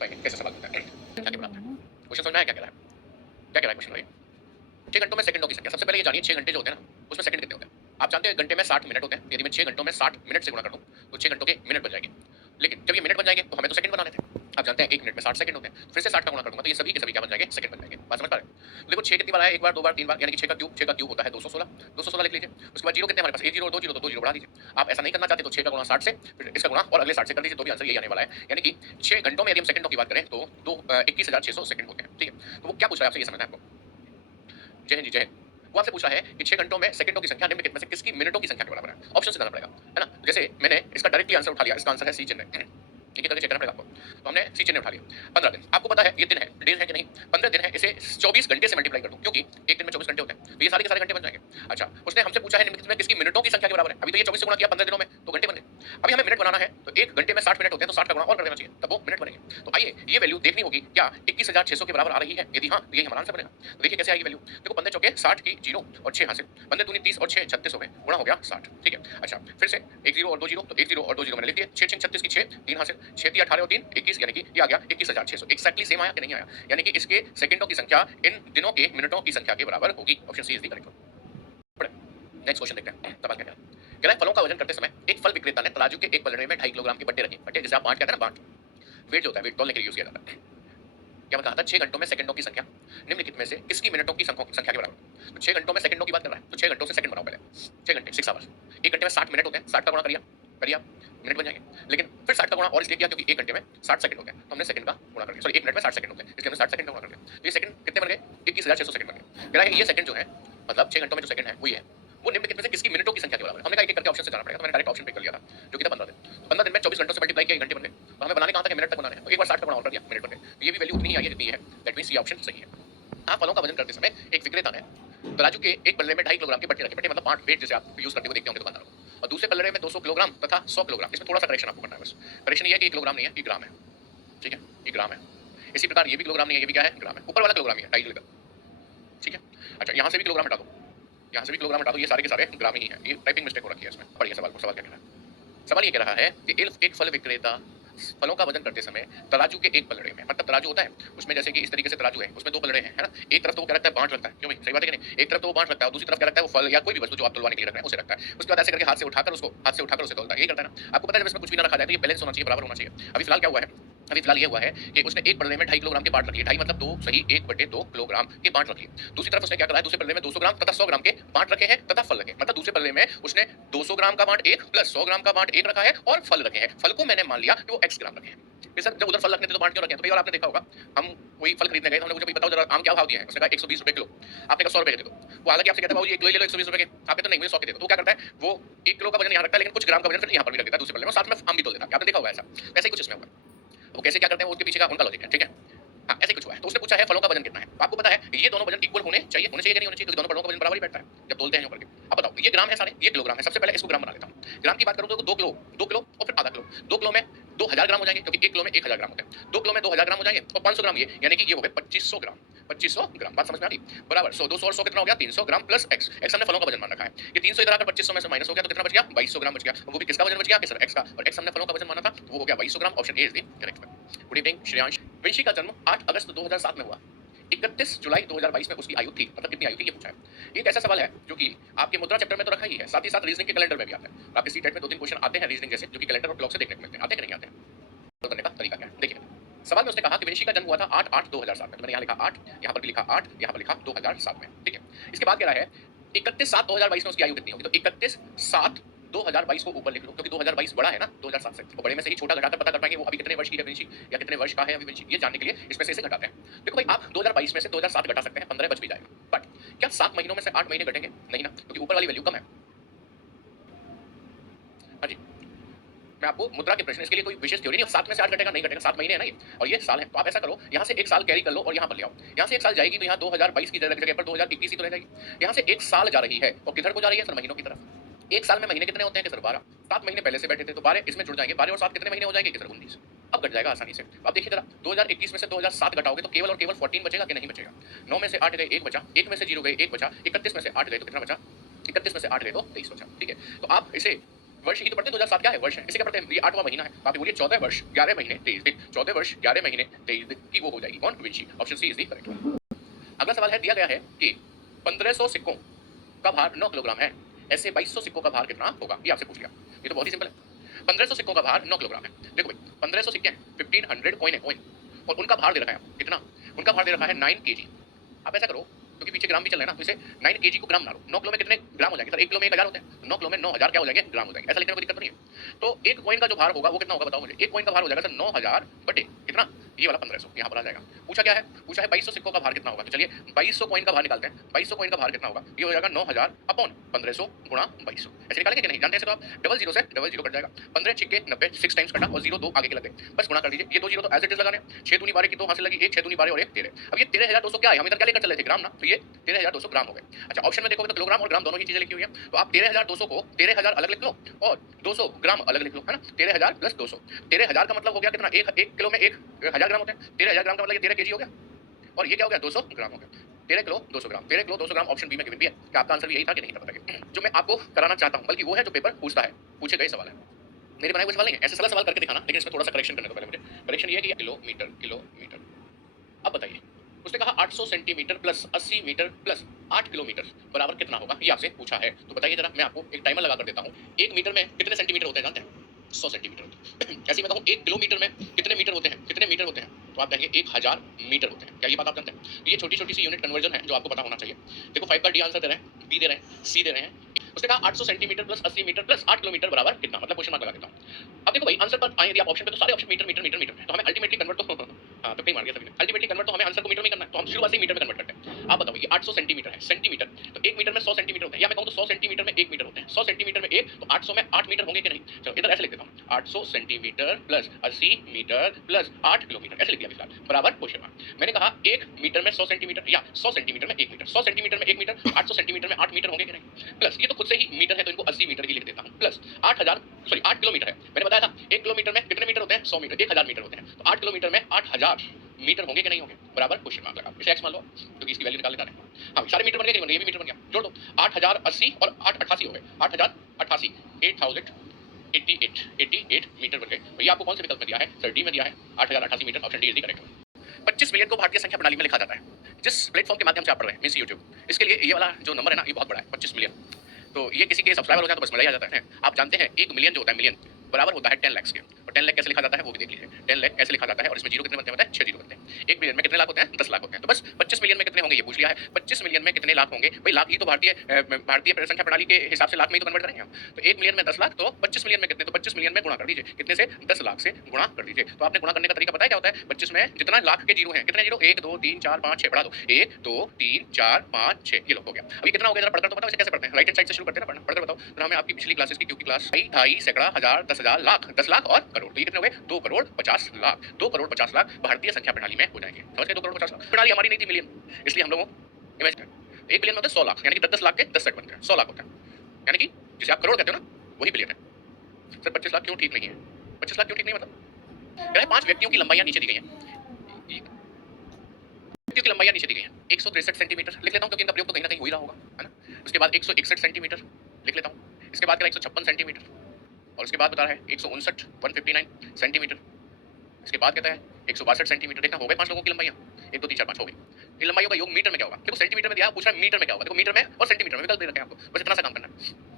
पाएंगे कैसे सवाल होता है। क्या क्या है क्वेश्चन समझ में आया क्या कह रहा है? क्या कह रहा है क्वेश्चन भाई? 6 घंटों में सेकंडों की संख्या। सबसे पहले ये जानिए 6 घंटे जो होते हैं ना उसमें सेकंड कितने होते हैं? आप जानते हैं घंटे में 60 मिनट होते हैं। यदि मैं 6 घंटों में 60 मिनट से गुणा कर दूं तो 6 घंटों के मिनट बन जाएंगे। लेकिन जब ये मिनट बन जाएंगे तो हमें तो सेकंड बनाने थे। आप जानते हैं 1 मिनट में 60 सेकंड होते हैं। फिर से 60 का गुणा कर दूंगा तो ये सभी के सभी क्या बन जाएंगे? सेकंड बन जाएंगे। बात समझ पा रहे हैं? देखो 6 कितनी बार आया? एक बार, दो बार, तीन बार, यानी कि 6 का क्यूब होता है 216। 216 लिख लीजिए। उसके बाद जीरो कितने हमारे पास? एक जीरो और दो जीरो, तो दो जीरो बढ़ा दीजिए। आप ऐसा नहीं करना चाहते तो 6 का गुणा 60 से, फिर इसका गुणा और अगले 60 से कर दीजिए तो भी आंसर यही आने वाला है। यानी कि 6 घंटों में यदि हम सेकंडों की बात करें तो 21,600 सेकंड होते हैं। ठीक है, तो वो क्या पूछ रहा है आपसे, ये समझना है आपको। जय हिंद जी, जय हिंद। वो आपसे पूछा है कि 6 घंटों में सेकंडों की संख्या निम्नलिखित में से किसकी मिनटों की संख्या के बराबर है? ऑप्शन से जाना पड़ेगा, है ना। जैसे मैंने इसका डायरेक्टली आंसर उठा लिया, इसका आंसर है सी चिन्ह। ठीक है, करके चेक करना पड़ेगा आपको। तो हमने सी चिन्ह उठा लिया। 15 दिन, आपको पता है ये दिन है, डेज है कि नहीं? 15 दिन है, इसे 24 घंटे से मल्टीप्लाई कर दूं क्योंकि एक दिन में 24 घंटे होते हैं, तो ये सारे के सारे घंटे बन जाएंगे। अच्छा, उसने हमसे पूछा है निम्नलिखित में किसकी मिनटों की संख्या के बराबर है? अभी तो ये 24 से गुणा किया 15 दिनों में तो घंटे बन गए। अभी हमें मिनट बनाना है तो एक घंटे में 60 मिनट होते हैं तो 60 का गुणा और कर देना चाहिए तब वो मिनट बनेंगे। तो आइए ये वैल्यू देखनी होगी, क्या 21,600 के बराबर आ रही है? यदि हाँ तो यही हमारा आंसर बनेगा। तो देखिए कैसे आएगी वैल्यू। देखो 15 चौके 60 की जीरो और 6 हासिल, 15 दूनी 30 और 6 36 हो गए, गुणा हो गया 60। ठीक है, अच्छा फिर से एक जीरो और दो जीरो, तो एक जीरो और दो जीरो मैंने लिख दिया। 6 6 36 की 6, 3 हासिल, 6 3 18 और 3 21, यानी कि ये आ गया 21,600। एक्जैक्टली सेम आया कि नहीं आया? यानी कि इसके सेकंडों की संख्या इन दिनों के मिनटों की संख्या के बराबर होगी। Option C is the correct one. Next question देखते हैं। सवाल क्या कह रहा है? फलों का वजन करते समय एक फल विक्रेता ने तराजू के एक पलड़े में 2.5 किलोग्राम के बट्टे रखे। बट्टे जैसे आप बांट कहते हैं ना, बांट वेट जो होता है, वेट तौलने के लिए यूज किया जाता है। क्या मैं कहा था? 6 घंटों में सेकंडों की संख्या निम्नलिखित में से किसकी मिनटों की संख्या के बराबर? तो 6 घंटों में सेकंडों की बात कर रहा है तो 6 घंटों से सेकंड बनाओ पहले। 6 घंटे 6 आवर्स, एक घंटे में 60 मिनट होते हैं, 60 का गुणा करिए आप, मिनट बन जाएंगे। लेकिन फिर 60 का गुणा और इसलिए किया क्योंकि एक घंटे में 60 सेकंड होते हैं तो हमने सेकंड का गुणा कर दिया। सॉरी, एक मिनट में 60 सेकंड होते हैं इसलिए हमने 60 सेकंड का गुणा कर दिया। तो ये सेकंड कितने बन गए? 21,600 सेकंड बन गए। कह रहा है ये सेकंड जो है, मतलब 6 घंटों में जो सेकंड है वो ये है, वो निम्नलिखित में से किसकी मिनटों की संख्या के बराबर है? हमने कहा एक एक करके ऑप्शन से जाना पड़ेगा, तो मैंने डायरेक्ट ऑप्शन पे कर लिया था जो कि था 15 दिन। तो 15 दिन में 24 घंटों से मल्टीप्लाई किया, घंटे बन गए। तो हमें बनाने कहा था कि मिनट तक बनाने हैं, तो एक बार 60 का गुणा और कर दिया, मिनट बन गए। तो ये भी वैल्यू उतनी ही आई है जितनी है। दैट मींस ये ऑप्शन सही है। हाँ, फलों का वजन करते समय एक विक्रेता ने तराजू के एक पल्ले में 2.5 किलोग्राम के बट्टे रखे। बट्टे मतलब पार्ट, वेट जैसे आप यूज करते हुए देखते होंगे दुकानदारों को। और दूसरे पल्ले में 200 किलोग्राम तथा 100 किलोग्राम। इसमें थोड़ा सा करेक्शन आपको करना है बस। करेक्शन ये है कि ये किलोग्राम नहीं है, ये ग्राम है। ठीक है, ये ग्राम है। इसी प्रकार ये भी किलोग्राम नहीं है, ये भी क्या है? ग्राम है। ऊपर वाला किलोग्राम ही है, 2.5 लीटर। ठीक है, अच्छा यहाँ से भी किलोग्राम हटा दो, यहाँ से भी किलोग्राम हटा दो, ये सारे के सारे ग्राम ही है। ये टाइपिंग मिस्टेक हो रखी है इसमें। पढ़िए सवाल को। सवाल क्या कह रहा है? सवाल ये कह रहा है कि एक फल विक्रेता फलों का वजन करते समय तराजू के एक पलड़े में, मतलब तराजू होता है उसमें जैसे कि इस तरीके से तराजू है, उसमें दो पलड़े हैं, है ना। एक तरफ तो वो क्या रखता है? बांट रखता है। क्यों भाई? सही बात है कि नहीं? एक तरफ तो वो बांट रखता है और दूसरी तरफ क्या रखता है? वो फल या कोई भी वस्तु जो आप तुलवाने के लिए रख रहे हैं उसे रखता है। उसके बाद ऐसे करके हाथ से उठाकर उसे तोलता है। यही करता है ना। आपको पता है जब इसमें कुछ भी ना रखा जाए तो ये बैलेंस होना चाहिए, बराबर होना चाहिए। अभी फिलहाल क्या हुआ है? अभी फिलहाल ये हुआ है कि उसने एक पलड़े में 2.5 किलोग्राम के बांट रख लिए। 2.5 मतलब 2 सही 1/2 किलोग्राम के बांट रख लिए। दूसरी तरफ उसने क्या करा है? दूसरे पलड़े में 200 ग्राम तथा 100 ग्राम के बांट रखे हैं तथा फल रखे। मतलब दूसरे पलड़े में उसने 200 ग्राम का बांट एक प्लस 100 ग्राम का बांट एक रखा है और फल रखे हैं। फल को मैंने मान लिया कि वो x ग्राम रखे हैं। फिर सर जब उधर फल रखने थे तो बांट क्यों रखे हैं? तो कई बार आपने देखा होगा, हम कोई फल खरीदने गए तो हमने पूछा बताओ जरा आम क्या भाव दिए हैं? उसने कहा 120 रुपए किलो। आपने कहा 100 रुपए के दे दो। वो हालांकि आपसे कहता है भाई 1 किलो ले लो 120 रुपए के। आप कहते नहीं मुझे 100 के दे दो। तो क्या करता है? वो 1 किलो का वजन यहाँ रखता है लेकिन कुछ ग्राम का वजन फिर यहाँ पर भी रख देता है दूसरे पल्ले में, साथ में आम भी तोल देता है। आपने देखा होगा ऐसा। वैसे ही कुछ इसमें होगा। वो कैसे क्या करते हैं? वो उसके पीछे का उनका लॉजिक है। ठीक है, हाँ ऐसे कुछ हुआ है। तो उसने पूछा है फलों का वजन कितना है? तो आपको पता है ये दोनों वजन इक्वल होने चाहिए कि नहीं होने चाहिए? क्योंकि दोनों फलों का वजन बराबर ही बैठता है जब तोलते हैं ऊपर के। अब बताओ ये ग्राम है सारे, ये किलोग्राम है। सबसे पहले इसको ग्राम बना लेता हूं। ग्राम की बात करूं तो 2 किलो और फिर आधा किलो। 2 किलो में 2000 ग्राम हो जाएंगे क्योंकि 1 किलो में 1000 ग्राम होते हैं। 2 किलो में 2000 ग्राम हो जाएंगे और 500 ग्राम ये, यानी कि ये हो गए 2500 ग्राम। 2500 ग्राम, बात समझ में आ रही? बराबर 100 200 और 100 कितना हो गया? 300 ग्राम प्लस x। x हमने फलों का वजन मान रखा है। ये 300 इधर आकर 2500 में से माइनस हो गया तो कितना बच गया? 2200 ग्राम बच गया। वो भी किसका वजन बच गया? सर x का। और x हमने फलों का वजन माना था तो वो हो गया 2200 gram. Option A is the correct one. Good evening Shreyansh. Vinshi का जन्म 8 अगस्त 2007 में हुआ। 31 जुलाई 2022 में उसकी आयु थी, मतलब कितनी आयु थी ये पूछा है। ये एक ऐसा सवाल है जो कि आपके मुद्रा चैप्टर में तो रखा ही है, साथ ही साथ रीजनिंग के कैलेंडर में भी आता है। आपके सीटेट में 2-3 क्वेश्चन आते हैं रीजनिंग जैसे, जो कि कैलेंडर और ब्लॉक से देखने को मिलते हैं। आते हैं कि नहीं आते हैं? तो करने का तरीका क्या है देखिए। सवाल में उसने कहा कि विंशी का जन्म हुआ था 8/8/2007 में। तो मैंने यहाँ लिखा 8, यहाँ पर भी लिखा 8, यहाँ पर लिखा 2007 में। ठीक है, इसके बाद कह रहा है 31/7/2022 में उसकी आयु कितनी होगी? तो 31/7/2022 को ऊपर लिख लो क्योंकि 2022 बड़ा है ना 2007 से, तो बड़े में से ही छोटा घटाकर पता कर पाएंगे वो अभी कितने वर्ष की है विंशी, या कितने वर्ष का है अभी विंशी। ये जानने के लिए इसमें से इसे घटाते हैं। देखो भाई आप 2022 में से 2007 घटा सकते हैं, 15 बच भी जाएगा। बट क्या 7 महीनों में से 8 महीने घटेंगे? नहीं ना, क्योंकि ऊपर वाली वैल्यू कम है। हाँ जी, मैं आपको मुद्रा के प्रश्न, इसके लिए कोई विशेष थ्योरी नहीं। 7 में से 8 घटेगा नहीं घटेगा, 7 महीने है ना ये, और ये साल है। तो आप ऐसा करो, यहाँ से एक साल कैरी कर लो और यहाँ पर ले आओ। यहाँ से एक साल जाएगी तो यहाँ 2022 की जगह पर 2021 ही तो रह जाएगी। यहाँ से एक साल जा रही है और किधर को जा रही है? सर महीनों की तरफ। एक साल में महीने कितने होते हैं? कि सर 12। 7 महीने पहले से बैठे थे तो 12 इसमें जुड़ जाएंगे। 12 और 7 कितने महीने हो जाएंगे? कि सर 19। अब घट जाएगा आसानी से। अब देखिए जरा 2021 में से 2007 घटाओगे तो केवल और केवल 14 बचेगा कि नहीं बचेगा? 9 में से 8 गए 1 बचा, 1 में से 0 गए 1 बचा, 31 में से 8 गए तो कितना बचा? 31 में से 8 गए तो 23 बचा। ठीक है, तो आप इसे वर्ष ही तो पढ़ते 2007 क्या है वर्ष है, इसी का पढ़ते हैं, ये 8वां महीना है। आप बोलिए 14 वर्ष 11 महीने 23 दिन, 14 वर्ष 11 महीने 23 दिन की वो हो जाएगी कौन, विंची। Option C is the correct one. अगला सवाल है, दिया गया है कि 1500 सिक्कों का भार 9 किलोग्राम है, ऐसे 2200 सिक्कों का भार कितना होगा, ये आपसे पूछ लिया। ये तो बहुत ही सिंपल है। 1500 सिक्कों का भार 9 किलोग्राम है। देखो भाई 1500 सिक्के हैं, 1500 कॉइन है कॉइन, और उनका भार दे रखा है कितना, उनका भार दे रखा है 9 kg। आप ऐसा करो, क्योंकि पीछे ग्राम भी चल रहा है ना, तो इसे 9 kg को ग्राम मारो। 9 किलो में कितने ग्राम हो जाएंगे सर, 1 किलो में 1000 होते हैं, 9 किलो में 9000 क्या हो जाएंगे, ग्राम हो जाएंगे। ऐसा लिखने में कोई दिक्कत नहीं है। तो एक कॉइन का जो भार होगा वो कितना होगा बताओ मुझे। एक कॉइन का भार हो जाएगा सर 9000 बटे कितना, ये वाला 1500 यहाँ पर आ जाएगा। पूछा क्या है, पूछा है 2200 सिक्कों का भार कितना होगा। तो चलिए 2200 कॉइन का भार निकालते हैं। 2200 कॉइन का भार कितना होगा, ये हो जाएगा 9000 अपॉन 1500 गुणा 2200। ऐसे निकालेंगे कि नहीं, जानते हैं तो आप डबल जीरो से डबल जीरो कट जाएगा। 15 छिक्के 90, 6 टाइम्स कटा और 0 2 आगे के लगे, बस गुणा कर दीजिए। ये 2 जीरो तो एज इट इज लगाने, 6 दूनी 12 की 2 हासिल लगी, 1 6 दूनी 12 और 1 13। अब ये 13200 क्या है, हम इधर क्या लेकर चले थे ग्राम ना, तो ये 13200 ग्राम हो गए। अच्छा ऑप्शन में देखोगे तो किलोग्राम और ग्राम दोनों ही चीजें लिखी हुई है। तो आप 13200 को 13000 अलग लिख लो और 200 ग्राम अलग लिख लो, है ना। 13000 प्लस 200, 13000 का मतलब हो गया कितना, एक किलो में 1000 ग्राम होते हैं। 13000 ग्राम का मतलब 13 kg हो गया, और ये क्या हो गया 200 ग्राम हो गया। 13 किलो 200 ग्राम, 13 किलो 200 ग्राम ऑप्शन बी में गिवन भी है। क्या आपका आंसर भी यही था कि नहीं था बताइए। जो मैं आपको कराना चाहता हूं, बल्कि वो है जो पेपर पूछता है, पूछे गए सवाल है, मेरे बनाए हुए सवाल नहीं है। ऐसे सारा सवाल करके दिखाना, लेकिन इसमें थोड़ा सा करेक्शन करने दो पहले मुझे। करेक्शन ये है कि किलोमीटर किलोमीटर। अब बताइए, उसने कहा 800 centimetre plus 80 metre plus 8 kilometre बराबर कितना होगा, ये आपसे पूछा है। तो बताइए जरा, मैं आपको एक टाइमर लगा कर देता हूँ। 1 मीटर में कितने सेंटीमीटर होते हैं जानते हैं, 100 सेंटीमीटर होते हैं। ऐसे ही बताऊँ 1 किलोमीटर में कितने मीटर होते हैं, कितने मीटर होते हैं, तो आप कहेंगे 1000 मीटर होते हैं। क्या ये बात आप जानते हैं। ये छोटी छोटी सी यूनिट कन्वर्जन है जो आपको पता होना चाहिए। देखो 5 का डी आंसर दे रहे हैं, बी दे रहे हैं, सी दे रहे हैं। उसने कहा 800 centimetre plus 80 metre plus 8 kilometre बराबर कितना, मतलब क्वेश्चन मार्क लगा देता हूँ। अब देखो भाई आंसर पर आए यदि आप ऑप्शन पे, तो सारे option metre metre metre metre में, तो हमें अल्टीमेटली कन्वर्ट तो हाँ तो कहीं मार गया सभी ने, अल्टीमेटली कन्वर्ट तो हमें आंसर को मीटर में करना है, तो हम शुरुआत से मीटर में कन्वर्ट करते हैं। आप बताओ ये 800 सेंटीमीटर है, सेंटीमीटर तो 1 मीटर में 100 सेंटीमीटर होते हैं, या मैं कहूं तो 100 सेंटीमीटर में 1 मीटर होते हैं, 100 सेंटीमीटर में 1 तो 800 में 8 मीटर होंगे कि नहीं। चलो इधर ऐसे लिख देता हूं, 800 centimetre plus 80 metre plus 8 kilometre, ऐसे लिख दिया फिलहाल, बराबर क्वेश्चन मार्क। मैंने कहा 1 मीटर में 100 सेंटीमीटर या 100 सेंटीमीटर में 1 मीटर, 100 सेंटीमीटर में 1 मीटर, 800 सेंटीमीटर में 8 मीटर होंगे कि नहीं, प्लस ये तो खुद से ही मीटर है तो इनको 80 मीटर ही लिख देता हूं, प्लस 8 किलोमीटर है। मैंने बताया था 1 किलोमीटर में कितने मीटर होते हैं, 100 मीटर, 1000 मीटर होते हैं, तो 8 किलोमीटर में 8000 मीटर होंगे कि नहीं होंगे, बराबर क्वेश्चन मार्क लगा। इसे x मान लो क्योंकि इसकी वैल्यू निकालने जा रहे हैं। हाँ सारे मीटर बन गए कि नहीं, ये भी मीटर बन गया, जोड़ दो 8080 और 888 हो गए, 8088 88 मीटर बन गए। भैया आपको कौन से विकल्प में दिया है सर, डी में दिया है 8088 metre, option D is the correct. 25 million को भारतीय संख्या प्रणाली में लिखा जाता है जिस प्लेटफॉर्म के माध्यम से आप पढ़ रहे हैं, मींस यूट्यूब। इसके लिए ये वाला जो नंबर है ना, ये बहुत बड़ा है 25 मिलियन। तो ये किसी के सब्सक्राइबर हो जाए तो बस मजा ही आ जाता है। आप जानते हैं 1 मिलियन जो होता है, मिलियन बराबर होता है 10 लाख के, और 10 लाख कैसे लिखा जाता है वो भी देख लीजिए। 10 लाख कैसे लिखा जाता है, और इसमें जीरो कितने बनते हैं, 6 जीरो बनते हैं। 1 मिलियन में कितने लाख होते हैं, 10 लाख होते हैं। तो बस 25 मिलियन में कितने होंगे ये पूछ लिया है। 25 मिलियन में कितने लाख होंगे भाई, लाख ही तो भारतीय संख्या प्रणाली के हिसाब से लाख में ही तो कन्वर्ट करेंगे हम। तो 1 मिलियन में 10 लाख, तो 25 मिलियन में कितने, तो 25 मिलियन में गुणा कर दीजिए, कितने से 10 लाख से गुणा कर दीजिए। तो आपने गुणा करने का तरीका पता है क्या होता है, 25 में जितना लाख के जीरो हैं, कितने जीरो, 1 2 3 4 5 6, बढ़ा दो 1 2 3 4 5 6, ये लो हो गया। अभी कितना हो गया जरा पढ़कर तो बताओ, इसे कैसे पढ़ते हैं, राइट हैंड साइड से शुरू करते हैं ना पढ़ना, पढ़कर बताओ। तो हमें आपकी पिछली क्लासेस की क्योंकि क्लास ढाई सैकड़ा हजार 10,000 लाख, 10 लाख और करोड़, तो ये कितने हो गए 2 करोड़ 50 लाख। 2 करोड़ 50 लाख भारतीय संख्या प्रणाली में हो जाएंगे, समझ गए। 2 करोड़ 50 लाख प्रणाली हमारी नहीं थी मिलियन, इसलिए हम लोगों 1 बिलियन में होता है 100 लाख, यानी कि 10 लाख के 10 सेट बनते हैं, 100 लाख होता है, यानी कि जिसे आप करोड़ कहते हो ना वही बिलियन है। सर 25 लाख क्यों ठीक नहीं है, 25 लाख क्यों ठीक नहीं, मतलब क्या है, 5 व्यक्तियों की लंबाइयां नीचे दी गई हैं, व्यक्तियों की लंबाइयां नीचे दी गई हैं। 163 सेंटीमीटर लिख लेता हूं क्योंकि इनका प्रयोग तो कहीं ना कहीं हो ही रहा होगा, है ना। उसके बाद 161 सेंटीमीटर लिख लेता हूं, इसके बाद क्या 156 सेंटीमीटर, और उसके बाद बता रहा है 159 159 सेंटीमीटर, इसके बाद कहता है 162 सेंटीमीटर। देखना हो गए 5 लोगों की लंबाइयां, 1 2 3 4 5 हो गई। इन लंबाइयों का योग मीटर में क्या होगा, देखो सेंटीमीटर में दिया, पूछ रहा है मीटर में क्या होगा, देखो मीटर में और सेंटीमीटर में विकल्प दे रखे हैं आपको, बस इतना सा काम करना है।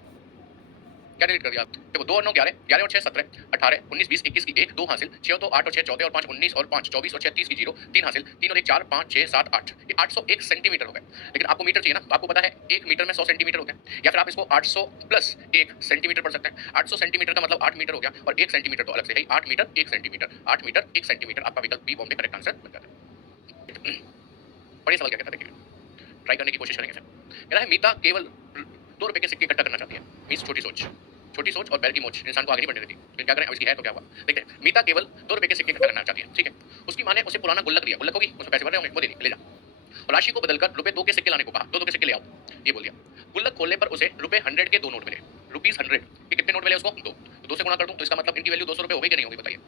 क्या डिलीट कर दिया आप, देखो 2 और 9 11, 11 और 6 17, 18 19 20 21 की 1 2 हासिल, 6 और 2 8 और 6 14 और 5 19 और 5 24 और 6 30 की 0 3 हासिल, 3 और 1 4 5 6 7 8, ये 801 सेंटीमीटर हो गए। लेकिन आपको मीटर चाहिए ना, तो आपको पता है 1 मीटर में 100 सेंटीमीटर होते हैं, या फिर आप इसको 800 प्लस 1 सेंटीमीटर पढ़ सकते हैं। 800 सेंटीमीटर का मतलब 8 मीटर हो गया, और 1 सेंटीमीटर तो अलग से है, 8 मीटर 1 सेंटीमीटर, 8 मीटर 1 सेंटीमीटर, आपका विकल्प बी बॉम्बे करेक्ट आंसर बन जाता है। बड़े सवाल क्या कहता है, देखिए ट्राई करने की कोशिश करेंगे फिर। कह रहा है मीता केवल 2 रुपए के सिक्के इकट्ठा करना चाहती है, मीन्स छोटी सोच और बैल की मोच इंसान को आगे नहीं बढ़ने देती। फिर क्या करें, अब इसकी है तो क्या हुआ, देखते हैं। मीता केवल 2 रुपए के सिक्के इकट्ठा करना चाहती है, ठीक है। उसकी माँ ने उसे पुराना गुल्लक दिया, गुल्लक होगी उसमें पैसे भर रहे होंगे, वो दे दी, ले जा। और राशि को बदलकर रुपए 2 के सिक्के लाने को कहा, 2 के सिक्के ले आओ, ये बोल दिया। गुल्लक खोलने पर उसे रुपए 100 के 2 नोट मिले, ₹100 के कितने नोट मिले उसको, 2 से गुणा कर दूं तो इसका मतलब इनकी वैल्यू 200 रुपए हो गई कि नहीं होगी बताइए,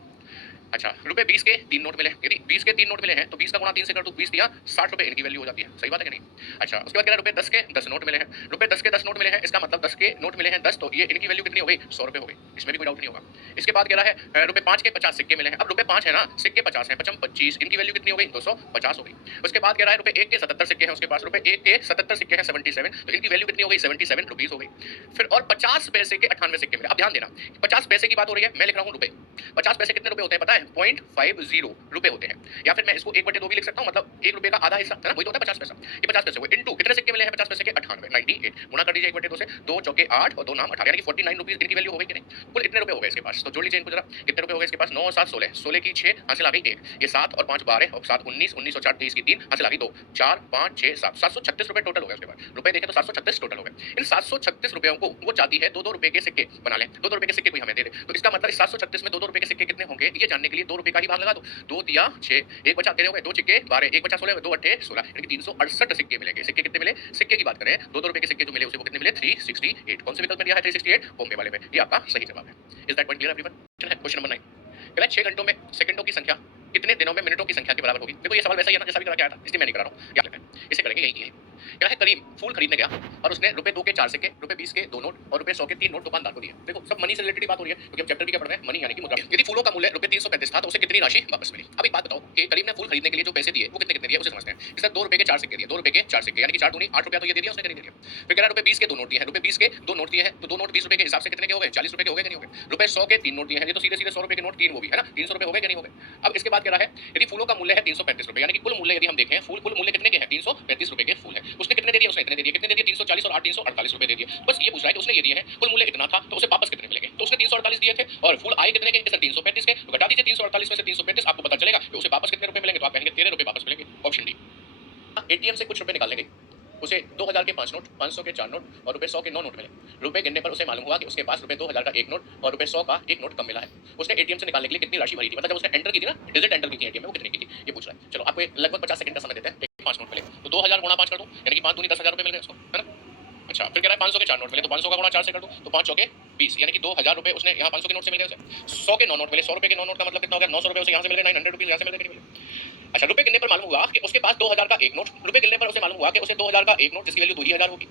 अच्छा, रुपए 20 के 3 नोट मिले। यदि 20 के 3 नोट मिले हैं तो 20 का गुणा 3 से कर दूं, 20 दिया 60 रुपए इनकी वैल्यू हो जाती है। सही बात है कि नहीं? अच्छा, उसके बाद कह रहा है रुपए 10 के 10 नोट मिले हैं। रुपए 10 के 10 नोट मिले हैं, इसका मतलब 10 के नोट मिले हैं 10, तो ये इनकी वैल्यू कितनी हो गई? 100 रुपए हो गई। इसमें भी कोई डाउट नहीं होगा। इसके बाद कह रहा है रुपए 5 के 50 सिक्के मिले हैं। अब रुपए 5 है ना, सिक्के 50 हैं, 5 25, इनकी वैल्यू कितनी हो गई? 250 हो गई। उसके बाद कह रहा है रुपए 1 के 77 सिक्के हैं उसके पास, रुपए 1 के 77 सिक्के हैं 77, तो इनकी वैल्यू कितनी हो गई? 77 रुपीस हो गई। फिर और 50 पैसे के 98 सिक्के मिले। अब ध्यान देना, 50 पैसे की बात हो रही है, मैं लिख रहा हूं रुपए। 50 पैसे कितने रुपए होते हैं पता है? 0.50 रुपए होते हैं, या फिर मैं इसको 1/2 भी लिख सकता हूं, मतलब 1 रुपए का आधा हिस्सा है ना, वही तो होता है 50 पैसा। ये 50 पैसे हुए इनटू कितने सिक्के मिले हैं 50 पैसे के? 98, 98 गुणा कर दीजिए 1/2 से, 2 चौके 8 और 2 नाम 18, यानी कि 49 रुपीस इनकी वैल्यू हो गई कि नहीं? कुल इतने रुपए हो गए इसके पास, तो जोड़ लीजिए इनको जरा, कितने रुपए हो गए इसके पास? 9 और 7 16, 16 की 6 हासिल आ गई 1, ये 7 और 5 12 और 7 19, 19 और 4 23 की 3 हासिल आ गई 2, 4 5 6 7, 736 रुपए टोटल हो गए उसके बाद। रुपए देखें तो 736 टोटल हो गए। इन 736 रुपयों को वो चाहती है 2-2 रुपए के सिक्के बना लें, 2-2 रुपए के सिक्के कोई हमें दे दे, तो इसका मतलब इस 736 में 2-2 रुपए के सिक्के कितने होंगे ये जानने के लिए 2 रुपए का ही भाग लगा दो। 2 दिया 6, 1 बचा तेरे हो गए, 2 चिक्के 12, 1 बचा 16, 2 अट्ठे 16, यानी कि 368 सिक्के मिलेंगे। सिक्के कितने मिले? सिक्के की बात करें 2-2 रुपए के सिक्के जो मिले उसे वो कितने मिले? 368। कौन से विकल्प में दिया है 368? बॉम्बे वाले में। ये आपका सही जवाब है। Is that point clear everyone? Question number 9 कह रहा है 6 घंटों में सेकंडों की संख्या कितने दिनों में मिनटों की संख्या के बराबर होगी? देखो ये सवाल वैसा ही है ना जैसा भी करा के आया था, इसलिए मैं नहीं करा रहा हूं, याद रखें। इसे करेंगे यही है। कह रहा है करीम फूल खरीदने गया और उसने रुपए 2 के 4 सिक्के, रुपए 20 के 2 नोट और रुपए 100 के 3 नोट दुकानदार को दिए। देखो सब मनी से रिलेटेड ही बात हो रही है, क्योंकि हम चैप्टर भी क्या पढ़ रहे हैं? मनी यानी कि मुद्रा। यदि फूलों का मूल्य रुपए 335 था तो उसे कितनी राशि वापस मिली? अब एक बात बताओ कि करीम ने फूल खरीदने के लिए जो पैसे दिए वो कितने कितने दिए उसे समझते हैं। इसने 2 रुपए के 4 सिक्के दिए, 2 रुपए के 4 सिक्के, यानी कि 4 दूनी 8 रुपया तो ये दे दिया उसने, नहीं दे दिया। फिर कह रहा है रुपए 20 के 2 नोट दिए हैं, रुपए 20 के 2 नोट दिए हैं, तो 2 नोट 20 रुपए के हिसाब से कितने के हो गए? 40 रुपए के हो गए कि नहीं हो गए? रुपए 100 के 3 नोट दिए हैं, ये तो सीधे सीधे 100 रुपए के नोट 3 वो भी है ना, 300 रुपए हो गए कि नहीं हो गए? अब इसके बाद कह रहा है यदि फूलों का मूल्य है 335 रुपए, यानी कि कुल मूल्य यदि हम देखें फूल कुल मूल्य कितने के हैं? 335 रुपए के फूल है। उसने कितने दे दिए? उसने इतने दे दिए। कितने दे दिए? 340 और 8 348 रुपए दे दिए। बस ये पूछ रहा है कि उसने ये दिए हैं, कुल मूल्य इतना था तो उसे वापस कितने मिलेंगे? तो उसने 348 दिए थे और फूल आए कितने के? सर 335 के, तो घटा दीजिए 348 में से 335, आपको पता चलेगा कि उसे वापस कितने रुपए मिलेंगे, तो आप कहेंगे 13 रुपए वापस मिलेंगे। Option D. एटीएम से कुछ रुपए निकालने गई, उसे 2000 के 5 नोट, 500 के 4 नोट और रुपए 100 के 9 नोट मिले। रुपए गिनने पर उसे मालूम हुआ कि उसके पास रुपए 2000 का 1 नोट और रुपए 100 का 1 नोट कम मिला है। उसने एटीएम से निकालने के लिए कितनी राशि भरी थी? मतलब जब उसने एंटर की थी ना, डिजिट एंटर की थी एटीएम में, वो कितने की थी ये पूछ रहा है। चलो आपको लगभग 50 सेकंड का समय देते हैं। 5 नोट मिले तो 2000 गुणा 5 कर दो, यानी कि 5 दूनी 10000 रुपए मिल गए उसको, है ना? अच्छा, फिर कह रहा है 500 के 4 नोट मिले तो 500 का गुणा 4 से कर दो, तो 5 चौके 20, यानी कि 2000 रुपए उसने यहाँ 500 के नोट से मिल गए उसे। 100 के 9 नोट मिले, 100 रुपए के 9 नोट का मतलब कितना हो गया? 900 रुपए उसे यहाँ से मिल गए, 900 रुपीज यहाँ से मिल गए कि नहीं मिले? अच्छा, रुपए गिनने पर मालूम हुआ कि उसके पास 2000 का 1 नोट, रुपए गिनने पर उसे मालूम हुआ कि उसे 2000 का 1 नोट जिसकी वैल्यू 2000 होगी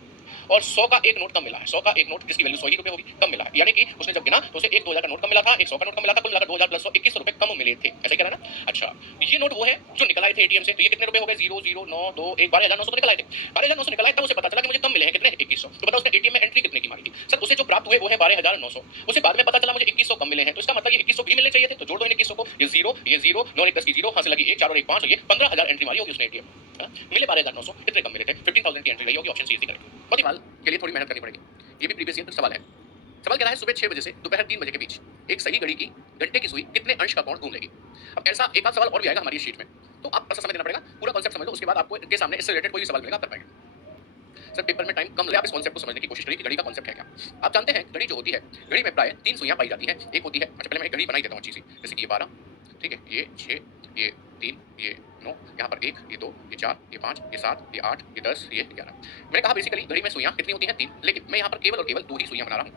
और 100 का 1 नोट कम मिला है, 100 का 1 नोट जिसकी वैल्यू 100 ही रुपए होगी कम मिला है, यानी कि उसने जब गिना तो उसे एक 2000 का नोट कम मिला था, एक 100 का नोट कम मिला था, कुल मिलाकर 2000 प्लस 100 2100 रुपए कम मिले थे। ऐसे कह रहा है ना? अच्छा, ये नोट वो है जो निकल आए थे एटीएम से, तो ये कितने रुपए हो गए? 0092 1 12900 तो निकल आए थे। 12900 निकल आए तब उसे पता चला कि मुझे कम मिले हैं कितने? 2100। तो बताओ उसने एटीएम में एंट्री कितने की मारी थी? सर उसे जो प्राप्त हुए वो है 12900, उसे बाद में पता चला मुझे 2100 कम मिले हैं, तो इसका मतलब ये 2100 भी मिलने चाहिए थे, तो जोड़ दो इन 2100 को, ये 0 9 1 10 की 0 हां से लगी 1 4 और 1 5 और ये 15000 एंट्री मारी होगी उसने एटीएम। मिले 12900, इतने कम मिले थे, 15000 की एंट्री रही होगी। ऑप्शन सी इजी करेंगे। बहुत ही सवाल के लिए थोड़ी मेहनत करनी पड़ेगी, ये भी प्रीवियस ईयर का सवाल है। सवाल कह रहा है सुबह 6 बजे से दोपहर 3 बजे के बीच एक सही घड़ी की घंटे की सुई कितने अंश का कोण घूम लेगी? अब ऐसा एक आध सवाल और भी आएगा हमारी शीट में, तो आप थोड़ा समय देना पड़ेगा, पूरा कॉन्सेप्ट समझ लो, उसके बाद आपको इनके सामने इससे रिलेटेड कोई भी सवाल मिलेगा कर पाएंगे। सर पेपर में टाइम कम लगे, आप इस कॉन्सेप्ट को समझने की कोशिश करिए कि घड़ी का कॉन्सेप्ट है क्या। आप जानते हैं घड़ी जो होती है, घड़ी में प्राय 3 सुइयां पाई जाती हैं। एक होती है, अच्छा पहले मैं एक घड़ी बनाई देता हूँ अच्छी सी, जैसे कि ये 12, ठीक है, ये 6, ये 3, ये 9, यहाँ पर 1, ये 2, ये 4, ये 5, ये 7, ये 8, ये 10, ये 11। मैंने कहा बेसिकली घड़ी में सुइयां कितनी होती हैं? 3, लेकिन मैं यहाँ पर केवल और केवल 2 ही सुइयां बना रहा हूँ।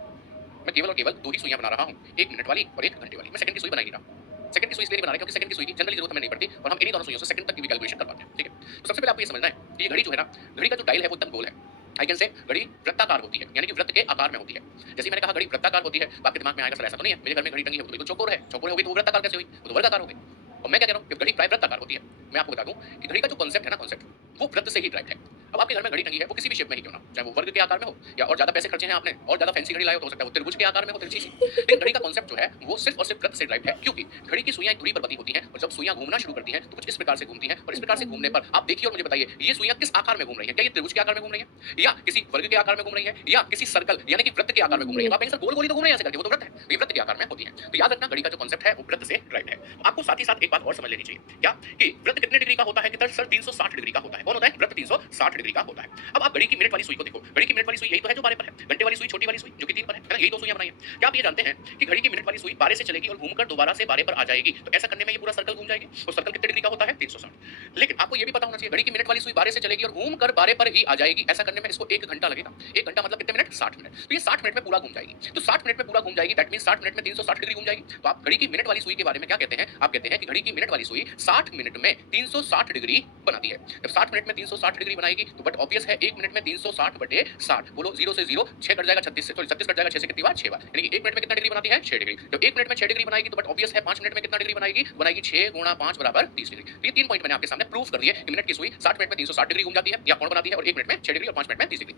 मैं केवल और केवल 2 ही सुइयां बना रहा हूँ, 1 मिनट वाली और 1 घंटे वाली। मैं सेकंड की सुई बना नहीं रहा। सेकंड की सुई इसलिए नहीं बना रहा क्योंकि सेकंड की सुई की जनरली जरूरत हमें नहीं पड़ती और हम इन्हीं दोनों सुइयों से सेकंड तक की भी कैलकुलेशन कर पाते हैं, ठीक है? तो सबसे पहले आपको ये समझना है कि ये घड़ी जो है ना, घड़ी का जो डायल है वो एकदम गोल है। आई कैन से घड़ी वृत्ताकार होती है, यानी कि वृत्त के आकार में होती है। जैसे मैंने कहा घड़ी वृत्ताकार होती है, तो आपके दिमाग में आएगा सर ऐसा तो नहीं है, मेरे घर में घड़ी टंगी है वो तो बिल्कुल चौकोर है, चौकोर होगी तो वो वृत्ताकार कैसे हुई? वो तो वर्गाकार हो गई। और मैं क्या कह रहा हूँ कि घड़ी प्राय वृत्ताकार होती है। मैं आपको बता दूं कि घड़ी का जो कॉन्सेप्ट है ना, कॉन्सेप्ट वो वृत्त से ही ड्राइव है। अब आपके घर में घड़ी टंगी है, वो किसी भी शेप में ही क्यों ना, चाहे वो वर्ग के आकार में हो या और ज्यादा पैसे खर्चे हैं आपने और ज्यादा फैंसी घड़ी लाए हो तो हो सकता है वो त्रिभुज के आकार में हो, तिरछी सी, लेकिन घड़ी का कॉन्सेप्ट जो है वो सिर्फ और सिर्फ वृत्त से ड्राइव है, क्योंकि घड़ी की सुइयां एक दूरी पर बंधी होती हैं और जब सुइयां घूमना शुरू करती हैं तो कुछ इस प्रकार से घूमती हैं और इस प्रकार से घूमने पर आप देखिए और मुझे बताइए ये सुइयां किस आकार में घूम रही हैं? क्या ये त्रिभुज के आकार में घूम रही हैं या किसी वर्ग के आकार में घूम रही हैं या किसी सर्कल यानी कि वृत्त के आकार में घूम रही हैं? आप कहेंगे सर गोल गोल ही तो घूम रही है ऐसे करके, वो तो वृत्त है, ये वृत्त के आकार में होती है। तो याद रखना घड़ी का जो कॉन्सेप्ट है वो वृत्त से ड्राइव है। आपको साथ ही साथ एक बात और समझ लेनी चाहिए, क्या कि वृत्त कितने डिग्री का होता है? कि सर 360 डिग्री का होता है। कौन होता है? वृत्त 360 डिग्री का होता है। अब आप घड़ी की मिनट वाली सुई को देखो, घड़ी की मिनट वाली सुई यही तो है जो 12 पर है, घंटे वाली सुई छोटी वाली सुई जो कि 3 पर है ना, यही दो सुइयां बनाई है। क्या आप ये जानते हैं कि घड़ी की मिनट वाली सुई 12 से चलेगी और घूमकर दोबारा से 12 पर आ जाएगी, तो ऐसा करने में ये पूरा सर्कल घूम जाएगी, और सर्कल कितने डिग्री का होता है 360। लेकिन आपको ये भी पता होना चाहिए घड़ी की मिनट वाली सुई 12 से चलेगी और घूमकर 12 पर ही आ जाएगी, ऐसा करने में इसको 1 घंटा लगेगा। 1 घंटा मतलब कितने मिनट, 60 मिनट। तो ये 60 मिनट में पूरा घूम जाएगी, तो 60 मिनट में पूरा घूम जाएगी, दैट मींस 60 मिनट में 360 डिग्री घूम जाएगी। तो आप घड़ी की मिनट वाली सुई के बारे में क्या कहते हैं, आप कहते हैं कि घड़ी की मिनट वाली सुई 60 मिनट में 360 डिग्री बनाती है। जब 60 मिनट में 360 डिग्री बनाएगी तो बट ऑब्वियस है 1 मिनट में 360 बटे 60, बोलो 0 से 0 6 कट जाएगा, 36 से सॉरी 36 कट जाएगा, 6 से कितनी बार 6 बार, यानी कि 1 मिनट में कितना डिग्री बनाती है 6 डिग्री। जब 1 मिनट में 6 डिग्री बनाएगी तो बट ऑब्वियस है 5 मिनट में कितना डिग्री बनाएगी, बनाएगी 6 गुणा 5 बराबर 30 डिग्री। तो ये 3 पॉइंट मैंने आपके सामने प्रूव कर दिए कि मिनट की सुई 60 मिनट में 360 डिग्री घूम जाती है या कोण बनाती है, और 1 मिनट में 6 डिग्री और 5 मिनट में 30 डिग्री।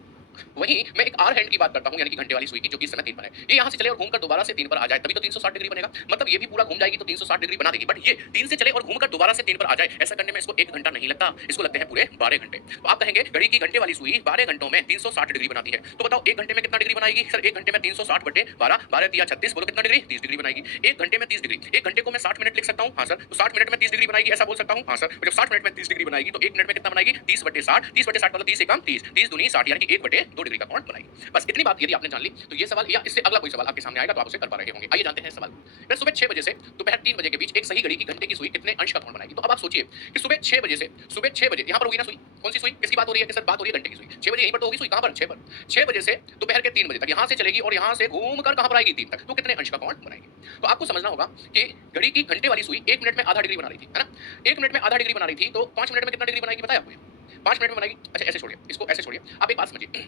वहीं मैं एक आर हैंड की बात करता हूं, यानी कि घंटे वाली सुई की, जो कि इस समय 3 पर है। ये यहां से चले और घूमकर दोबारा से 3 पर आ जाए तभी तो 360 डिग्री बनेगा, मतलब ये भी पूरा घूम जाएगी तो 360 डिग्री बना देगी, बट ये 3 से चले और घूमकर दोबारा से 3 पर आ जाए, ऐसा करने में इसको 1 घंटा नहीं लगता, इसको लगते हैं पूरे 12 घंटे। तो आप कहेंगे घड़ी की घंटे वाली सुई 12 घंटों में 360 डिग्री बनाती है, तो बताओ 1 घंटे में कितना डिग्री बनाएगी सर, 1 घंटे में 360 बटे 12, 12 दिया 36, बोलो कितना डिग्री 30 डिग्री बनाएगी। 1 घंटे में 30 डिग्री, 1 घंटे को मैं 60 मिनट लिख सकता हूं, हां सर, तो 60 मिनट में 30 डिग्री बनाएगी ऐसा बोल सकता हूं, हां सर। जब 60 मिनट में 30 डिग्री बनाएगी तो 1 मिनट में कितना बनाएगी 30 बटे 60, 30 बटे 60 मतलब 30 से कम 30, 30 दूनी 60, यानी कि 1 बटे 2 डिग्री का कोण बनाएगी। बस इतनी बात यदि आपने जान ली तो ये सवाल या इससे अगला कोई सवाल आपके सामने आएगा तो आप उसे कर पा रहे होंगे। आइए जानते हैं सवाल। फिर सुबह 6 बजे से दोपहर 3 बजे के बीच एक सही घड़ी की घंटे की सुई कितने अंश का कोण बनाएगी। तो अब आप सोचिए कि सुबह 6 बजे से सुबह 6 बजे यहां पर होगी ना सुई, कौन सी सुई, किसकी बात हो रही है कि सर बात हो रही है घंटे की सुई, 6 बजे यहीं पर तो होगी सुई, कहां पर 6 पर, 6 बजे से दोपहर के 3 बजे तक यहां से चलेगी और यहां से घूमकर कहां पर आएगी 3 तक, तो कितने अंश का कोण बनाएगी। तो आपको समझना होगा कि घड़ी की घंटे वाली सुई 1 मिनट में आधा डिग्री बना रही थी, है ना, 1 मिनट में आधा डिग्री बना रही थी, तो 5 मिनट में कितना डिग्री बनाएगी बताया आपको, 5 मिनट में बनाएगी। अच्छा ऐसे छोड़िए इसको, ऐसे छोड़िए, आप एक बात समझिए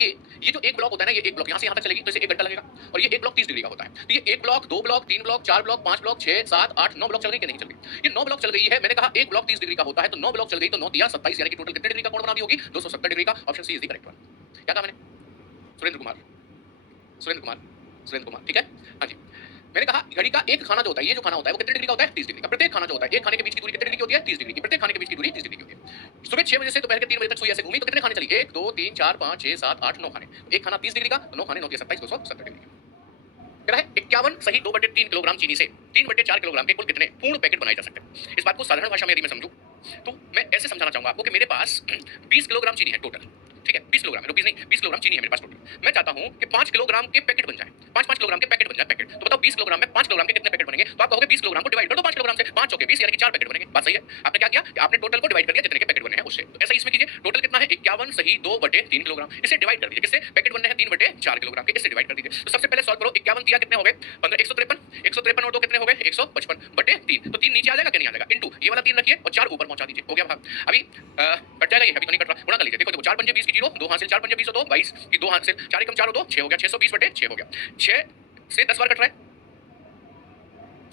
कि ये जो एक ब्लॉक होता है ना, ये एक ब्लॉक यहां से यहां तक चलेगी तो इसे 1 घंटा लगेगा, और ये एक ब्लॉक 30 डिग्री का होता है, तो ये 1 block 2 block 3 block 4 block 5 block 6 7 8 9 block चल गई कि नहीं चल गई, ये 9 ब्लॉक चल गई है। मैंने कहा एक ब्लॉक 30 डिग्री का होता है, तो 9 ब्लॉक चल गई तो 9 दिया 27, यानी कि टोटल कितने डिग्री का कोण बना दी होगी 270 डिग्री का। Option C is the correct one. क्या कहा मैंने, सुरेंद्र कुमार, सुरेंद्र कुमार, सुरेंद्र कुमार, ठीक है, हाँ जी। मैंने कहा घड़ी का एक खाना जो होता है, ये जो खाना होता है वो कितने डिग्री का होता है 30 डिग्री का। प्रत्येक खाना जो होता है, एक खाने के बीच की दूरी कितने डिग्री की होती है 30 डिग्री की, प्रत्येक खाने के बीच की दूरी 30 डिग्री की होती है। सुबह 6 बजे से दोपहर के 3 बजे तक सुई ऐसे घूमी तो कितने खाने चली, 1 2 3 4 5 6 7 8 9 खाने, एक खाना 30 डिग्री का, 9 खाने 9 के 27, 270 डिग्री का। कहता है 51 सही 2/3 किलोग्राम चीनी से 3/4 किलोग्राम के कुल कितने पूर्ण पैकेट बनाए जा सकते हैं। इस बात को साधारण भाषा में यदि मैं समझूं तो मैं ऐसे समझाना चाहूंगा आपको कि मेरे पास 20 किलोग्राम चीनी है टोटल, ठीक है, 20 किलोग्राम रुपीस नहीं, 20 किलोग्राम चीनी है मेरे पास टोटल। मैं चाहता हूं कि 5 किलोग्राम के पैकेट बन जाए, 5 किलोग्राम के पैकेट बन जाए पैकेट। तो बताओ 20 किलोग्राम में 5 किलोग्राम के कितने पैकेट बनेंगे, तो आप कहोगे 20 किलोग्राम को डिवाइड कर दो 5 किलोग्राम से, 5 चौके 20 यानी कि 4 पैकेट बनेंगे। बात सही है, आपने क्या किया कि आपने टोटल को डिवाइड कर दिया जितने के पैकेट बने हैं उससे। तो ऐसा इसमें कीजिए, टोटल कितना है 51 सही 2/3 किलोग्राम, इसे डिवाइड कर दीजिए, किससे, पैकेट बनने हैं 3/4 किलोग्राम के, इससे डिवाइड कर दीजिए। तो सबसे पहले सॉल्व करो, 51 दिया कितने हो गए 15, 153 और 2 कितने हो गए 155/3, तो 3 नीचे आ जाएगा कि नहीं आ जाएगा, इनटू ये वाला 3 रखिए और 4 ऊपर पहुंचा दीजिए, हो गया भाग। अभी कट जाएगा ये, अभी तो नहीं कट रहा, गुणा कर लीजिए, देखो 4 पंजे 20 की 0, 2 हाथ से 4 पंजे 20 हो तो 22 की 2 हाथ से 4 एकम 4 हो तो 6 हो गया, 620/6 हो गया, 6 से 10 बार कट रहा है,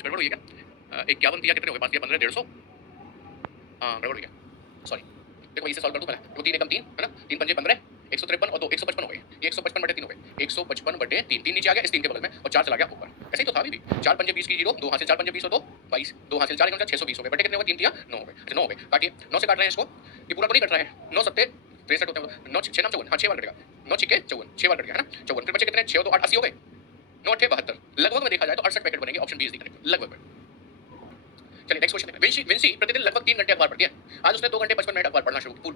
गड़बड़ हुई क्या, 51 दिया कितने हो गए 5 दिया 15 150, हाँ गड़बड़ हो गया, सॉरी। देखो इसे सॉल्व कर दूं पहले, तो 3 एकम 3 है ना, 3 पंजे 15, 153 और 2 155 हो गए, ये 155/3 हो गए, 155/3, 3 नीचे आ गया इस 3 के बगल में और 4 चला गया ऊपर, ऐसे ही तो था अभी भी। 4 पंजे 20 की 0, 2 हाथ से 4 पंजे 20 हो तो 22, 2 हाथ से 4 एकम 620 हो गए, बटे कितने हो गए 3 दिया 9 हो गए, अच्छा 9 हो गए, काटिए 9 से काट रहे हैं इसको, ये पूरा तो नहीं कट रहा है, 9 सत्ते 63 होते हैं, 9 6 नाम 54, हाँ 6 बार कटेगा, 9 6 54, 6 बार कट गया है ना 54, फिर बचे कितने 6 तो 8 80 हो गए, 9 8 72, लगभग में देखा जाए तो 68 पैकेट बनेंगे, option B is the correct, लगभग में। चलिए नेक्स्ट क्वेश्चन है, विंसी प्रतिदिन लगभग 3 घंटे अखबार पढ़ती है, आज उसने 2 घंटे 55 मिनट अखबार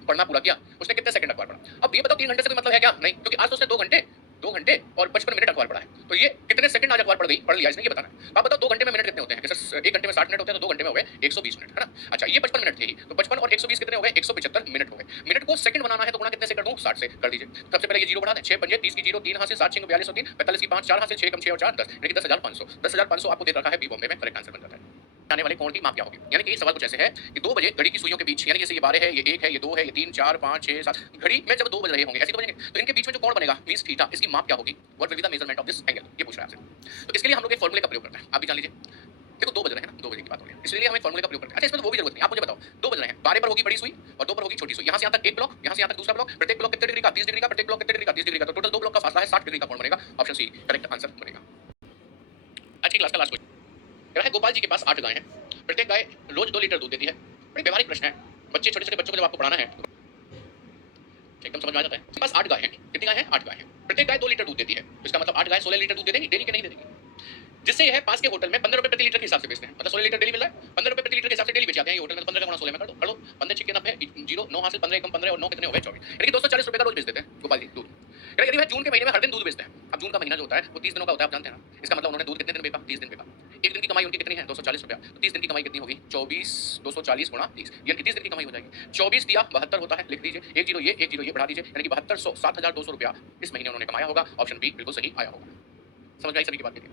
पढ़ना पूरा किया, उसने कितने सेकंड अखबार पढ़ा। अब ये बताओ 3 घंटे से कोई मतलब है क्या, नहीं, क्योंकि आज तो उसने 2 घंटे और 55 मिनट अखबार पढ़ा है, तो ये कितने सेकंड आज अखबार पढ़ लिया इसने ये बताना है। आप बताओ 2 घंटे में मिनट कितने होते हैं, कि सर 1 घंटे में 60 मिनट होते हैं तो 2 घंटे में हो गए 120 मिनट, है ना। अच्छा ये 55 मिनट थे ही, तो 55 और 120 कितने हो गए 175 मिनट हो गए। मिनट को सेकंड बनाना है तो गुणा कितने से कर दूं 60 से कर दीजिए। सबसे पहले ये 0 बढ़ा दें, 6 पंजे 30 की 0, 3 हाथ से 7 6 42 और 3 45 की 5 4 हाथ से 6 कम 6 और 4 10, यानी कि 10,500, 10,500 आपको दे रखा है बी बॉम्बे में, करेक्ट आंसर बन जाता है। आने वाले कोण की माप क्या होगी, यानी कि सवाल कुछ ऐसे है कि 2 बजे घड़ी की सुइयों के बीच, यानी जैसे ये 12 है, ये 1 है, ये 2 है, ये 3 4 5 6 7, घड़ी में जब 2 बज रहे होंगे ऐसे तो बजेंगे, तो इनके बीच में जो कोण बनेगा मींस थीटा, इसकी माप क्या होगी, what will be the measurement of this angle, ये पूछ रहा है आपसे। तो इसके लिए हम लोग एक फार्मूले का प्रयोग करते हैं, आप भी जान लीजिए। देखो 2 बज रहे हैं ना, 2 बजे की बात हो रही है, इसलिए हम एक फार्मूले का प्रयोग करते हैं। अच्छा इसमें तो वो भी जरूरत नहीं, आप मुझे बताओ 2 बज रहे हैं, 12 पर होगी बड़ी सुई और 2 पर होगी छोटी सुई, यहां से यहां तक एक ब्लॉक, यहां से यहां तक दूसरा ब्लॉक, प्रत्येक ब्लॉक कितने डिग्री का 30 डिग्री का, प्रत्येक ब्लॉक कितने डिग्री का 30 डिग्री का, तो टोटल 2 ब्लॉक का फासला है 60 डिग्री का कोण बनेगा, ऑप्शन सी करेक्ट आंसर बनेगा। आज की क्लास का लास्ट क्वेश्चन है, गोपाल जी के पास 8 गाय हैं, प्रत्येक गाय रोज 2 लीटर दूध देती है। बड़ी व्यवहारिक प्रश्न है, बच्चे छोटे छोटे बच्चों को जब आपको पढ़ाना है एकदम समझ में आ जाता है। इसके पास 8 गाय हैं, कितनी गाय हैं 8 गाय हैं, प्रत्येक गाय 2 लीटर दूध देती है, तो इसका मतलब 8 गाय 16 लीटर दूध दे देंगी, डेली के नहीं दे देंगी, जिससे यह पास के होटल में 15 रुपए प्रति लीटर के हिसाब से बेचते हैं, मतलब 16 लीटर डेली मिल रहा है, 15 रुपए प्रति लीटर के हिसाब से डेली बेच जाते हैं। ये होटल में तो 15 का गुणा 16 में कर दो 15 6 के 90 0 9 हासिल 15 एकम 15 और 9 कितने हो गए 24, गोपाल जी दूध। कह रहे यदि वह जून के महीने में हर दिन दूध बेचते हैं, अब जून का महीना जो होता है वो 30 दिनों का होता है, आप जानते हैं ना, इसका मतलब उन्होंने दूध कितने दिन बेचा, 30 दिन बेचा। एक दिन की कमाई उनकी कितनी है, 240 रुपया, तो 30 दिन की कमाई कितनी होगी, 24 240 गुणा 30, यानी 30 दिन की कमाई हो जाएगी। 24 दिया 72 होता है, लिख दीजिए, एक जीरो ये बढ़ा दीजिए, यानी कि 7200 7200 रुपया इस महीने उन्होंने कमाया होगा। ऑप्शन बी बिल्कुल सही आया होगा। समझ में आई सभी की बात?